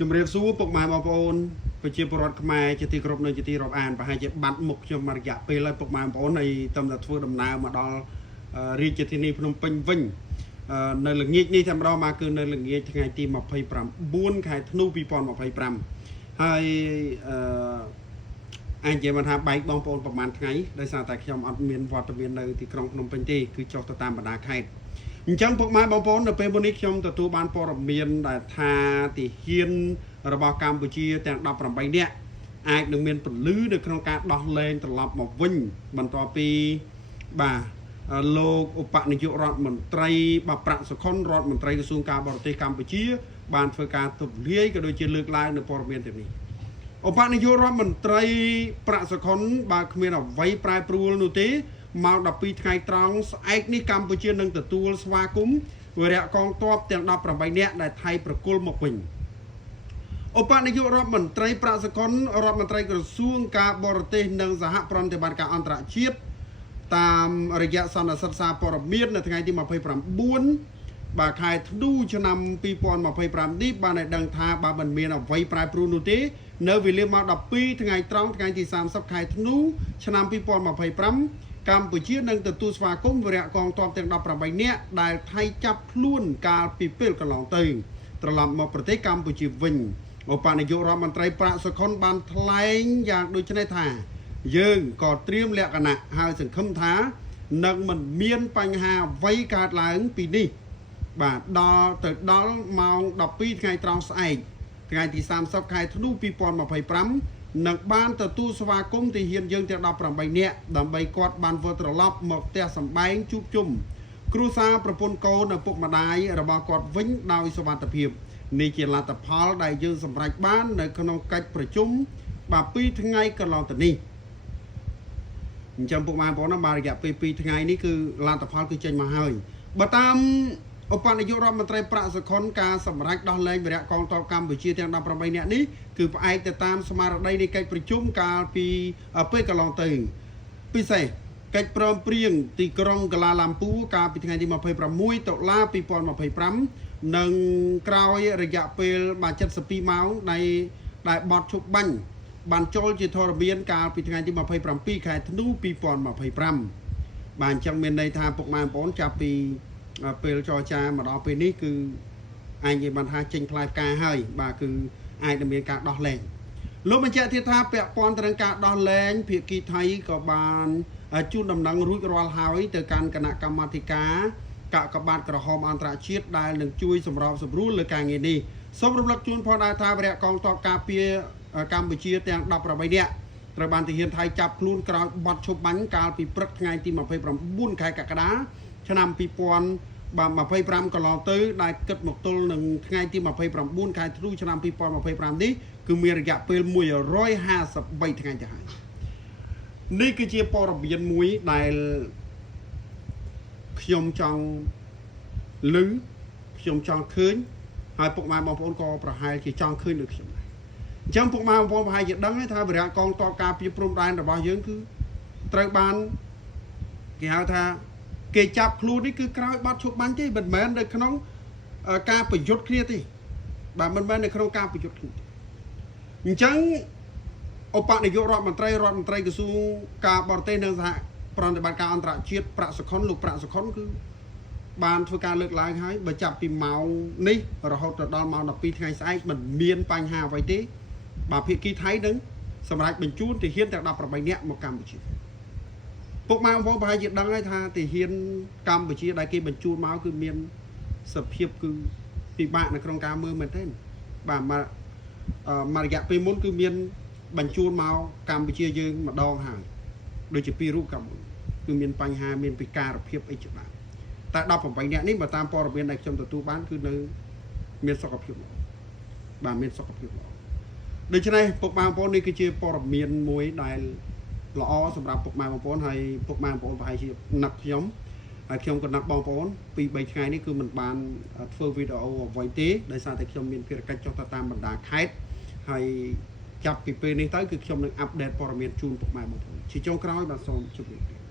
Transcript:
ជំរាបសួរពុកម៉ែបងប្អូនប្រជាពលរដ្ឋខ្មែរជាទីគោរពនិងជាទីរាប់អានប្រហែលជាបាត់មុខខ្ញុំមួយរយៈពេលហើយពុកម៉ែបងប្អូនហើយតំតែធ្វើដំណើរមកដល់រាជធានីភ្នំពេញវិញនៅល្ងាចនេះតែម្ដងមកគឺនៅល្ងាចថ្ងៃទី29ខែធ្នូ2025ហើយអញនិយាយមកថាបែកបងប្អូនប្រហែលថ្ងៃដោយសារតែខ្ញុំអត់មានវត្តមាននៅទីក្រុងភ្នំពេញទេគឺចុះទៅតាមបណ្ដាខេត្តអញ្ចឹងពុកម៉ែបងប្អូននៅពេលមុននេះខ្ញុំទទួលបានព័ត៌មានដែលថាទីហ៊ានរបស់កម្ពុជាទាំង18នាក់អាចនឹងមានពលឺនៅក្នុងការដោះលែងត្រឡប់មកវិញបន្ទាប់ពីបាទលោកឧបនាយករដ្ឋមន្ត្រីប្រាក់សុខុនរដ្ឋមន្ត្រីក្រសួងការបរទេសកម្ពុជាបានធ្វើការទប់លាយក៏ដូចជាលើកឡើងនៅព័ត៌មានទាំងនេះឧបនាយករដ្ឋមន្ត្រីប្រាក់សុខុនបើគ្មានអ្វីប្រែប្រួលនោះទេមក12ថ្ងៃត្រង់ស្អែកនេះកម្ពុជានឹងទទួលស្វាគមន៍វរៈកងទ័ពទាំង18នាក់ដែលថៃប្រគល់មកវិញឧបនាយករដ្ឋមន្ត្រីប្រាក់សុខុនរដ្ឋមន្ត្រីក្រសួងការបរទេសនិងសហប្រតិបត្តិការអន្តរជាតិតាមរយៈសន្និសីទសារព័ត៌មាននៅថ្ងៃទី29បាទខែធ្នូឆ្នាំ2025នេះបានឲ្យដឹងថាបើមិនមានអ្វីប្រែប្រួលនោះទេនៅវេលាម៉ោង12ថ្ងៃត្រង់ថ្ងៃទី30ខែធ្នូឆ្នាំ2025កម្ពុជានឹងទទួលស្វាគមន៍វរៈកងទ័ពទាំង18នាក់ដែលថៃចាប់ខ្លួនកាលពីពេលកន្លងទៅត្រឡប់មកប្រទេសកម្ពុជាវិញឧបនាយករដ្ឋមន្ត្រីប្រាក់សុខុនបានថ្លែងយ៉ាងដូចនេះថាយើងក៏ត្រៀមលក្ខណៈហើយសង្ឃឹមថានឹងមិនមានបញ្ហាអ្វីកើតឡើងពីនេះបាទដល់ម៉ោង12ថ្ងៃត្រង់ស្អែកថ្ងៃទី30ខែធ្នូ2025នឹងបានទទួលស្វាគមន៍ទាហានយើងទាំង18នាក់ដើម្បីគាត់បានវិលត្រឡប់មកផ្ទះសម្បែងជួបជុំគ្រួសារប្រពន្ធកូននិងពុកម្ដាយរបស់គាត់វិញដោយសុវត្ថិភាពនេះជាលទ្ធផលដែលយើងសម្រេចបាននៅក្នុងកិច្ចប្រជុំបាទ2ថ្ងៃកន្លងទៅនេះអញ្ចឹងពុកម៉ែបងប្អូនបានរយៈពេល2ថ្ងៃនេះគឺលទ្ធផលគឺចេញមកហើយបើតាមឧបនាយករដ្ឋមន្ត្រីប្រាក់សុខុនការសម្រេចដោះលែងវរៈកងទ័ពកម្ពុជាទាំង18នាក់នេះគឺផ្អែកទៅតាមស្មារតីនៃកិច្ចប្រជុំកាលពីពេលកន្លងទៅពិសេសកិច្ចព្រមព្រៀងទីក្រុងកាឡាឡាំពូកាលពីថ្ងៃទី26តុលា2025និងក្រោយរយៈពេល72ម៉ោងដែលបទឈប់បាញ់បានចូលជាធរមានកាលពីថ្ងៃទី27ខែធ្នូ2025បានអញ្ចឹងមានន័យថាពុកម៉ែបងប្អូនចាប់ពីពេលចរចាមកដល់ពេលនេះគឺអាចនិយាយបានថាចេញផ្លែផ្កាហើយបាទគឺអាចនឹងមានការដោះលែងលោកបញ្ជាក់ទៀតថាពាក់ព័ន្ធទៅនឹងការដោះលែងភាគីថៃក៏បានជូនដំណឹងរួចរាល់ហើយទៅកាន់គណៈកម្មាធិការកាកបាទក្រហមអន្តរជាតិដែលនឹងជួយសម្របសម្រួលលើការងារនេះសូមរំលឹកជូនផងដែរថាវរៈកងទ័ពការពារកម្ពុជាទាំង18នាក់ត្រូវបានទាហានថៃចាប់ខ្លួនក្រោយបទឈប់បាញ់កាលពីព្រឹកថ្ងៃទី29ខែកក្កដាឆ្នាំ2025កន្លងទៅដែលគិតមកទល់នឹងថ្ងៃទី29ខែធ្នូឆ្នាំ2025នេះគឺមានរយៈពេល153ថ្ងៃទៅហើយនេះគឺជាព័ត៌មានមួយដែលខ្ញុំចង់ឮខ្ញុំចង់ឃើញហើយពុកម៉ែបងប្អូនក៏ប្រហែលជាចង់ឃើញដូចខ្ញុំដែរអញ្ចឹងពុកម៉ែបងប្អូនប្រហែលជាដឹងថាវរៈកងទ័ពការពារព្រំដែនរបស់យើងគឺត្រូវបានគេហៅថាគេចាប់ខ្លួននេះគឺក្រោយបាត់ឈប់បាញ់ទេមិនមែននៅក្នុងការប្រយុទ្ធគ្នាទេបាទមិនមែននៅក្នុងការប្រយុទ្ធគ្នាទេអញ្ចឹងឧបនាយករដ្ឋមន្ត្រីក្រសួងការបរទេសនិងសហប្រតិបត្តិការអន្តរជាតិប្រាក់សុខុនលោកប្រាក់សុខុនគឺបានធ្វើការលើកឡើងហើយបើចាប់ពីម៉ោងនេះរហូតដល់ម៉ោង12ថ្ងៃស្អែកមិនមានបញ្ហាអ្វីទេបាទភាគីថៃនឹងសម្រាប់បញ្ជូនទាហានទាំង18នាក់មកកម្ពុជាពុកម៉ែបងប្អូនប្រហែលជាដឹងហើយថាទាហានកម្ពុជាដែលគេបញ្ជូនមកគឺមានសភាពគឺពិបាកនៅក្នុងការមើលមែនទេបាទមករយៈពេលមុនគឺមានបញ្ជូនមកកម្ពុជាយើងម្ដងហើយដូចជា2រូបកម្ពុជាគឺមានបញ្ហាមានពិការភាពអីច្បាស់តែ18នាក់នេះបើតាមព័ត៌មានដែលខ្ញុំទទួលបានគឺនៅមានសុខភាពល្អបាទមានសុខភាពល្អដូច្នេះពុកម៉ែបងប្អូននេះគឺជាព័ត៌មានមួយដែលល្អសម្រាប់ពុកម៉ែបងប្អូនហើយពុកម៉ែបងប្អូនប្រហែលជានឹកខ្ញុំហើយខ្ញុំក៏នឹកបងប្អូន2-3ថ្ងៃនេះគឺមិនបានធ្វើវីដេអូអ្វីទេដោយសារតែខ្ញុំមានភារកិច្ចចុះទៅតាមបណ្ដាខេត្តហើយចាប់ពីពេលនេះទៅគឺខ្ញុំនឹងអាប់ដេតព័ត៌មានជូនពុកម៉ែបងប្អូនជាចុងក្រោយបាទសូមជម្រាបលា